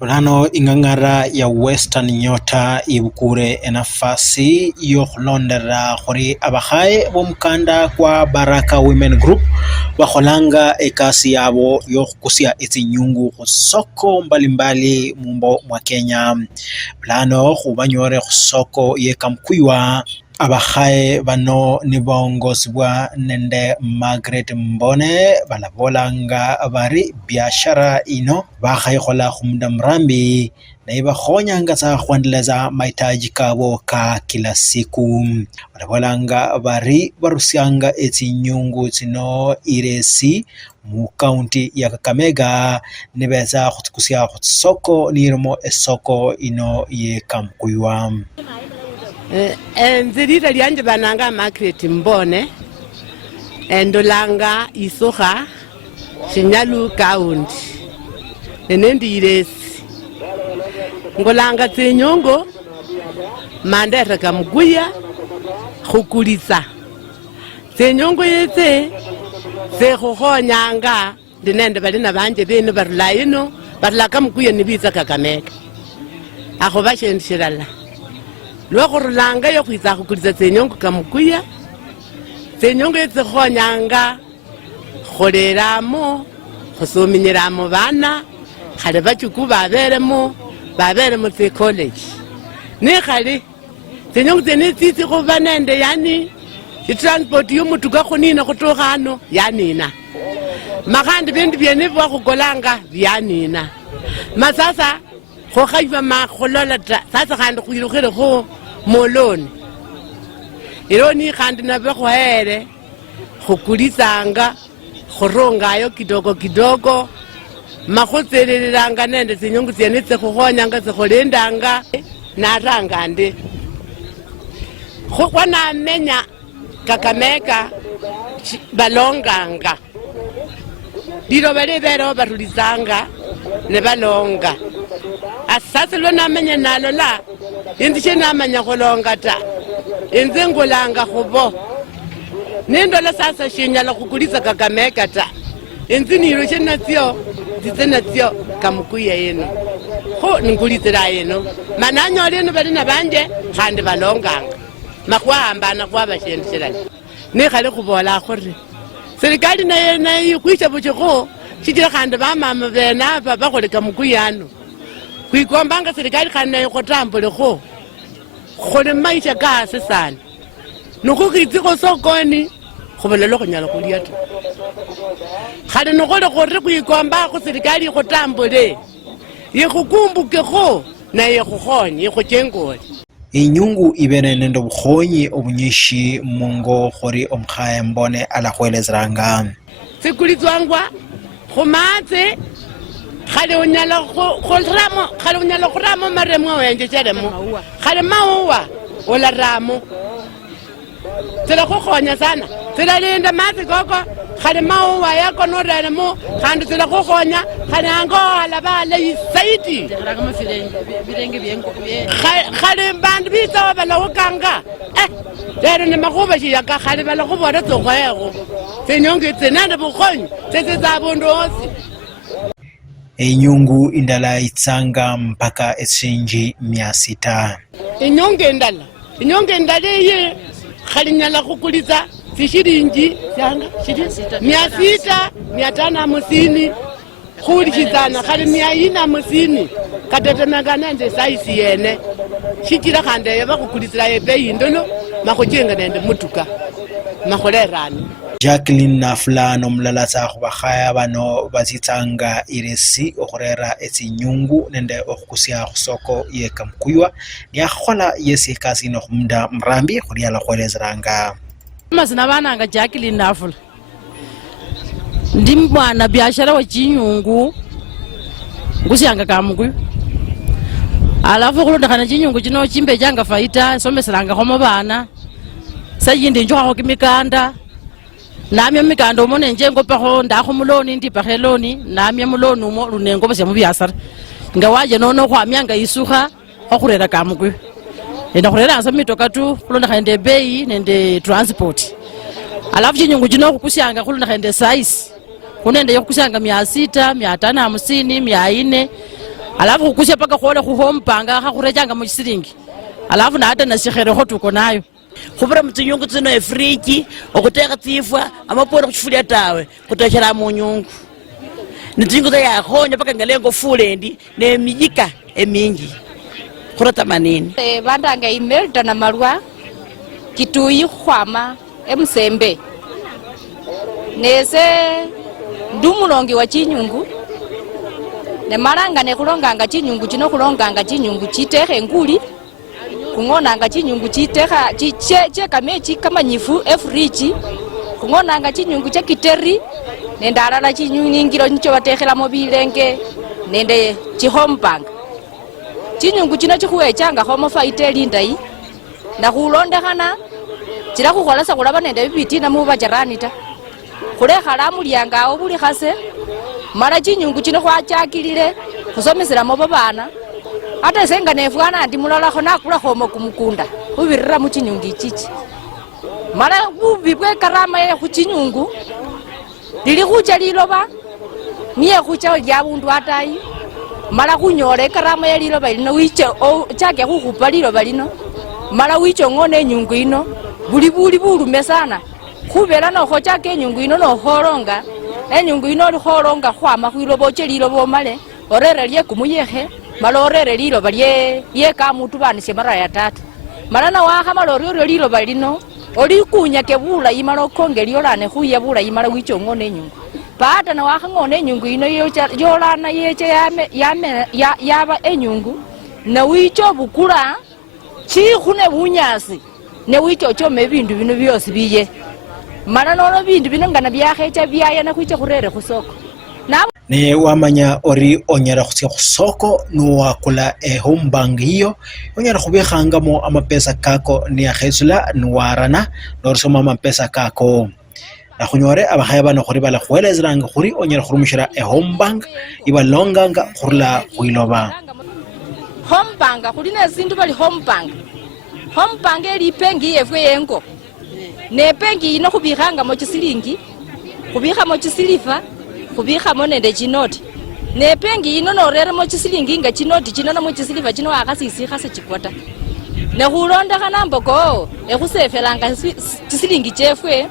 Rano ingangara ya Western Nyota ibukure enafasi yokulondera khuri abahaye bomukanda kwa Baraka Women Group bakholanga ekasi yabo yokukusia izinyungu khusoko mbalimbali mumbo mwa Kenya. Rano khubanyore khusoko yekamkuywa abahaye bano nibongozibwa nende Margaret Mbone balabolanga bari biashara ino bakhayikhola khumuda murambi naibakhonyanga za khwandeleza mahitaji kabo ka kila siku. Balabolanga bari barusianga ezinyungu zino iresi mu county ya Kakamega nibeza khutikusia khusoko nirimo esoko ino yekamkuywa. Nzirira lyanje bananga Margaret Mbone endolanga Isoha Shinyalu County nenendi iresi ngolanga tsenyongo mandera kamguya khukulisa tsenyongo yetse se khokhonyanga dinende balina banje bene barula ino barula kamguya nibiza Kakamega akho bashendishirala lwakhurulanga yokhwitsa khukulisa tsenyongo kamukuya tsenyongo yetsikhonyanga khuleramo khusominyiramo bana khale bachuku baberemo college nekhale tsenyongo tsene tsitsi khuba nende yani itransport yomutuka khunina khutukha ano yanina makhandi bindu byene bwakhukolanga byanina masasa khokhaywa makhulola sasa khandi khwirukhilekho moloni ironi khandi nabe khwaere khukulisanga khurongayo kidogo makhutselelanga nende tsinyungu tsene tsekhukhonyanga tsekholendanga narangande khwanamenya Kakamega balonganga liloba libero barulisanga ne balonga asasa lonamenya nalola inzi shenamanya khulonga ta inzi ngulanga khubo nindola sasa shinyala khukulisa Kakamega ta inzi niro shenatsyo zitsenatsyo kamukuya yeno kho ningulisira yeno mananyola yeno balina banje khandi balonganga makhwahambana khwabashendishirana nekhale khubola khuri serikali naye ikwisha buchikho chijira khandi bamama benaba bakholeka mukuyano kwikombanga serikali khandi naye khotambulekho khole maisha kasi sana nokhukitsikho sokoni khubolelo khunyala khulia ta khali nokhole khore kwikombakho serikali ikhotambule ikhukumbukekho naye khukhonye ikhuchengole. Inyungu ibere nende bukhonyi obunyishi mungo khori omukhaye Mbone alakhwelezeranga sikulizwangwa khumatse khale unyala khuramo maremo wenje cheremo khale mauwa ola ramo tela khokhonya sana tela linda matsi koko khale mauwa yako noremo khandi tela khokhonya khale ango ala bala isaiti khale bandu bitsa balawokanga lero ne makhuba shiyaka khale balakhubona tsokhwego tsenyonge tsenande bukhonyi tsetsabondosi. Inyungu indala itsanga mpaka etsinji 600. Inyonge ndala ye khalinyala khukulisa sishirinji sanga 600 550 khulikizana khali 450 katatemeka nende saisi yene shikira khande yaba khukulisira ebeyi ndono makhuchenga nende mutuka makhulerani. Jacqueline Nafula nomulala tsa khubakhaya bano bazitsanga iresi okhurera etsinyungu nende okhukusia khusoko yekamkuywa niakhola yesi kasi ino khumuda murambi khuliala khwelezeranga mazina bananga Jacqueline Nafula ndi mwana biashara wa chinyungu ngusianga kamkuyu alafu khulondekhana chinyungu chino chimbe changa faita someseranga khomo bana sayindi njokho kimikanda namye mikanda omo nenje ngopakho ndakho muloni ndipakhe loni namye muloni umo lunengo base mu biasara nga waje nono khwamyanga isukha okhurera kamkuyu enda khurera asa mitoka tu khulondekhana nde bei nende transport alafu chinyungu chino kukusyanga khuli nakhende size kunende yokukusyanga 600 550 400 alafu kukusya paka khole khuhompanga khakhurechanga mu silingi alafu na hata nasikherekho tuko nayo khubira mutinyungu tsino efriji okutekha tsifwa amapora khuchifulia tawe kuteshera mu nyungu nitingu yakhonya paka ngalengo fulendi ne mijika emingi khurata manini bandanga Imelda na Marwa Kituyi khwama emusembe nese ndumulongi wa chinyungu ne maranga ne kulonganga chinyungu chino kulonganga chinyungu chitekhe nguli kungonanga chinyungu chitekha chiche kamechi kamanyifu efriji kungonanga chinyungu cha kiteri nende alala chinyungiro nicho batekhelamo bilenge nende chihompanga chinyungu chino chikhuwechanga khomo faite elindai na khulondekhana chila khukholesa khulaba nende bibitina mu bajarani ta khulekhala mulyanga awo buli khase mala chinyungu chino khwachakilile khusomeselamo babana ate senga nefwana ndi mulolakho nakula khomo kumukunda khubirira mu chinyungu ichichi mala bubi bwe karama ye khuchinyungu lili khucha liloba niye khucha lyabundu atayi mala khunyole karama ye liloba lino wiche chake khukhupa liloba lino mala wiche ngone nyungu ino buli bulume sana khubera no khochake nyungu ino no kholonga enyungu ino likholonga khwama khwiloba che liloba male orere lye kumuyekhe mala orere liloba lye kamutu banishe mara ya 3 mala na wakha mala oryo liloba lino oli kunyake bulayi mala okonge lyolane khuya bulayi mala wiche ngone nyungu baada na wakha ngone nyungu ino yolana yeche yaba enyungu na wiche bukula chikhune bunyasi ne wiche chome bindu bino byosi biye mala nono bindu bino ngana byakhecha byaya na kwiche khurere khusoko ne wamanya ori onyera khutya khusoko no wakula homebank hiyo onyera khubikhangamo amapesa kako ni akhesula nwarana norsoma amapesa kako na khunyore abakhaya bano khuri bala khwelezeranga khuri onyera khurumishira homebank ibalonganga khurla khuiloba homebank khuli na zindu bali homebank eli pengi yefwe yengo ne pengi ino khubikhanga mo chisilingi khubikha mo chisilifa khubikha mo nende chinoti ne pengi ino norere mo chisilingi nga chinoti chino na mo chisilifa chino akhasisi khase chikwata ne khulondekhana mboko ekhusefelanga chisilingi chefwe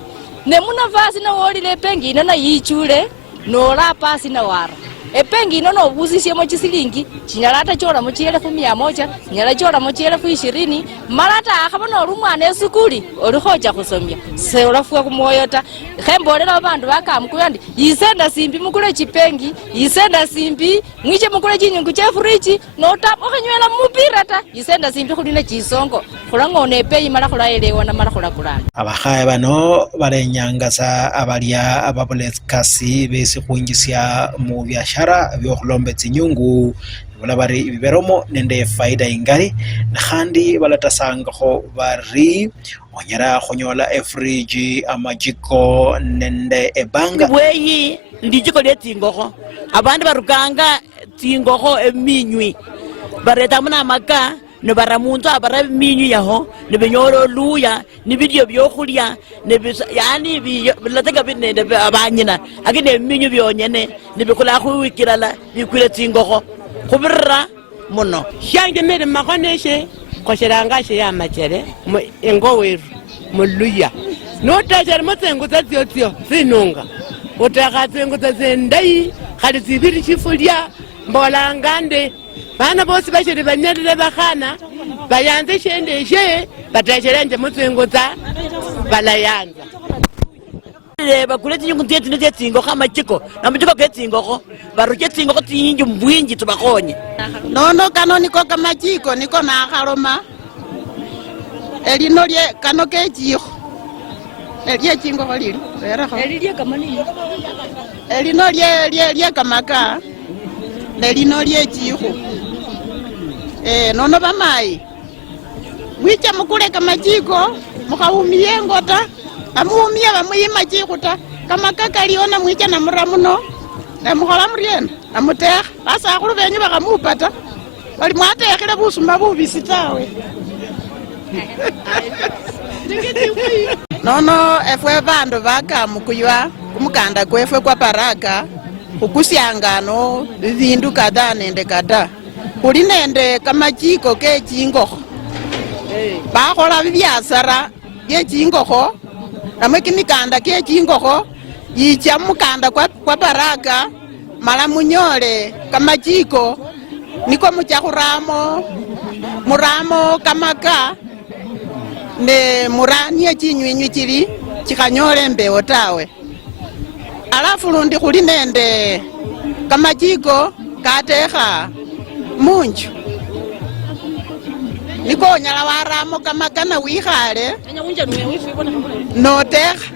ne munavasi na wolile pengi ino na yichule nola pasi na wara epengi ino no buzisye mo chisilingi chinyalata chola mo 1100 nyala chola mo 2020 malata akhabona olumwana esukuli olikhoja khusomya se olafua kumoyota khembolela abandu bakamukuyandi yisenda simbi mukule chipengi yisenda simbi mwiche mukule chinyungu che fridge no tap okhanywela mupira ta yisenda simbi khulina chisongo khulangone peyi mala khulaelewa na mala khulakulana abakhaya bano balenyangasa abalia ababulekasi besi khungisya mu biashara byokhulomba tsinyungu bala bari ibiberomo nende faida ingari khandi balatasangakho bari onyera khonyola efriji amajiko nende ebanga bweyi ndijiko letsingokho abandu barukanga tsingokho eminywi bareta muna maka ne baramunzo abara minywi yaho ne benyolo luya ne bidio byokhulya ne yani bilateka binende abanyina akine minywi byonyene ne bikula khuwikirala bikwile tsingokho khubirra muno shanje mere makoneshe kosheranga she ya machere engo weru muluya no tajere motsengo tsatsyo sinunga utaka tsengo tsendai khali tsibiri chifulia mbola ngande bana bosi bashiri banyarire bakhana bayanze shendeshe batasherenje motsengo tsa balayanza bakule tsinyungu tsetu ne tsingokho amachiko namachiko ke tsingokho baruke tsingokho tsinyingi mbwingi tubakhonye nono kano niko kamachiko niko nakhaloma elino lye kano kechikho elye chingokho lili berakho elilye kamani elino lye kamaka nelino lye chikho nono bamayi mwicha mukule kamachiko mukhawumiye ngota amuumia bamuyima chikuta kama kakaliona mwicha na muramuno na mukhola muriena amutekha basakhulu benyu bakhamupata bali mwatekhile busuma bubisi tawe nono efwe bandu bakamukuywa kumukanda kwefwe kwa Baraka ukusyangano bindu kadha nende kadha kuli nende kamachiko ke chingokho bakhola bibyasara bye chingokho namwe kimikanda ke chingokho yicha mukanda kwa Baraka mala munyole kamachiko niko mucha khuramo muramo kamaka ne muranie chinywinywi chili chikhanyole mbewo tawe. Alafu lundi khuli nende kamachiko katekha munju niko onyala waramo kamaka na wikhale notekha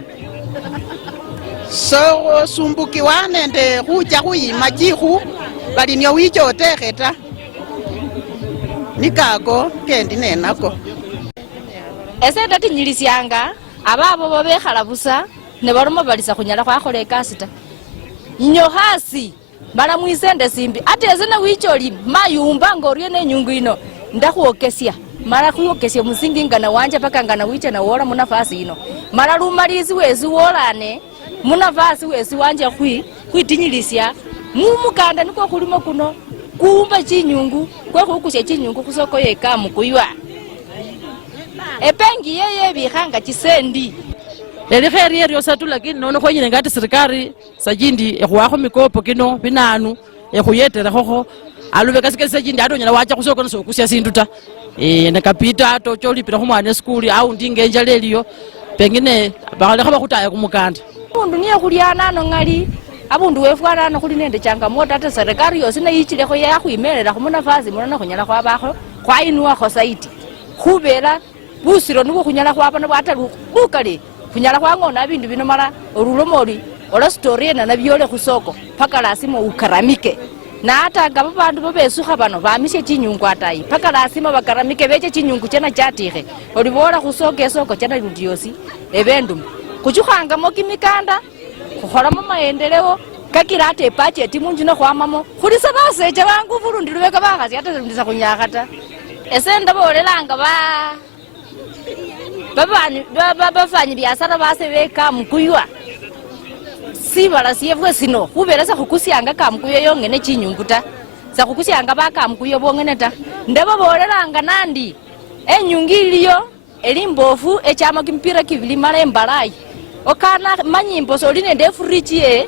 so sumbukiwa nende khucha khuyima chikhu bali nyo wicha otekhe ta nikako kendi nenako. Ese ndatinyilisianga ababo babekhala busa ne baroma balisa khunyala khwakhola ekasi ta inyo hasi bala mwisende simbi ate ese na wicholi mayumba ngorie nenyungu ino ndakhuokesya mala khuyokesya musingi ngana wanje paka ngana wicha na wola munafasi ino mala lumalizi wesi wolane munafasi wesi wanje khwitinyilisya mumukanda niko khulimo kuno kuumba chinyungu kwekhukusya chinyungu khusoko yekamu kuywa epengi yeye bikhanga chisendi leli kheri eryo satu lakini nono khwenyile ngati serikali sajindi ekhuwakho mikopo kino binanu ekhuyetelekho alube kasike sajindi atonyala wacha khusoko nosokusya sindu ta nekapita tocholipila khumwana eskuli au ndingenja leliyo pengine bakhalekha bakhutaya kumukanda abundu niye khulianano ngali abundu wefwanano khuli nende changamoto ate serikali yosi neyichilekho yakhwimelela khumunafasi muno khunyala khwabakho khwayinuwakho saiti khubela busiro nibwo khunyala khwabana bwata lukali khunyala khwangona bindu bino mala olulomoli ola story ena nabyole khusoko paka lasima ukaramike na atanga babandu babesukha bano bamisye chinyungu atayi paka lasima bakaramike beche chinyungu chena chatikhe olibola khusoko esoko chena ludiosi ebendu kuchukhangamo kimikanda khukholamo maendeleo kakila ate budget munju no khwamamo khulisa basecha bangu bulundi lubeka bakhasi ate ndisa khunyakha ta ese ndabolelanga bafanyi biasara base beka mukuywa sibala siyefwe sino khubela sakhukusyanga kamukuywa yongene chinyungu ta sakhukusyanga bakamukuywa bongene ta ndababolelanga nandi enyungu iliyo elimbofu echama kimpira kibili mala embalayi okana manyimbo soli nende fridge ye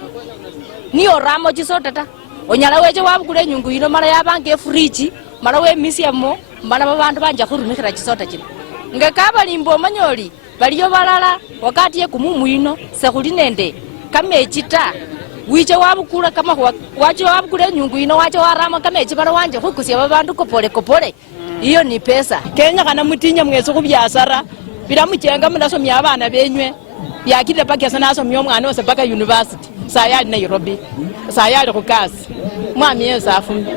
niyo ramo chisota ta onyala weche wabukula enyungu ino mala yabange fridge mala wemisyamo mala babandu banja khurumikhira chisota chino ngakaba limbo manyoli baliyo balala wakati ye kumumu ino sekhuli nende kamechi ta wiche wabukula kama wache wabukula enyungu ino wache warama kamechi bala wanje khukusya babandu kopole iyo ni pesa. Kenya kana mutinya mwese kubyasara biramukyenga munasomya abana benywe yakire paka sanasomya omwana wose paka university sayali Nairobi sayali khukasi mwami yesa afumbi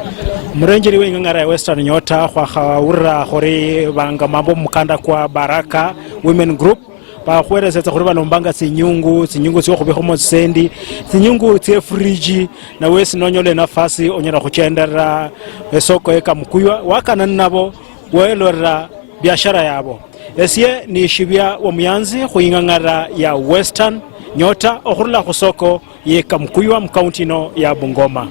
murengeri wengangara ya Western Nyota khwakhawurira khori banga mambo mukanda kwa Baraka Women Group bakhweresetsa khuri banombanga tsinyungu tsyo khubikhomo sendi tsinyungu tse fridge na wesi nonyole nafasi onyera khuchendera esoko ekamukuywa wakana nabo welora biashara yabo esie ni shibya wa muyanzi khuyingangara ya Western Nyota okhurula khusoko yekamukuywa mu county no ya Bungoma.